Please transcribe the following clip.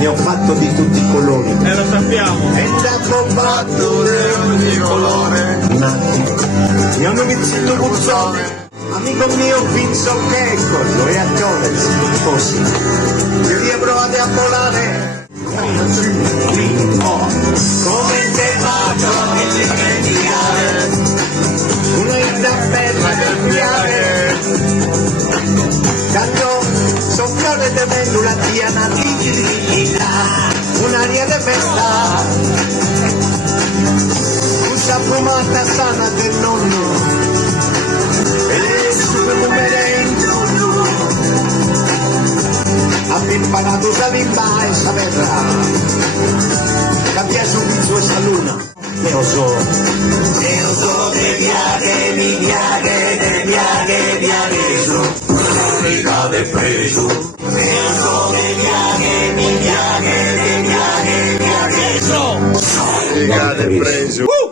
ne ho fatto di tutti i colori. Lo sappiamo. E dopo fatto di ogni colore. Mi hanno iniziato puzzone. Amico mio Vinzo Checco, e a College, così. Che li provate a volare. Come te faccio a dimenticare una vita bella del piare. Quando soffiare de vendula diana di un'aria di festa, una fumata sana del nonno e super merendo. Abbiamo imparato a limba e saperla, cambia subito questa luna. Io so de viaje, su, rica de preso. Io so de viaje, su, rica de preso.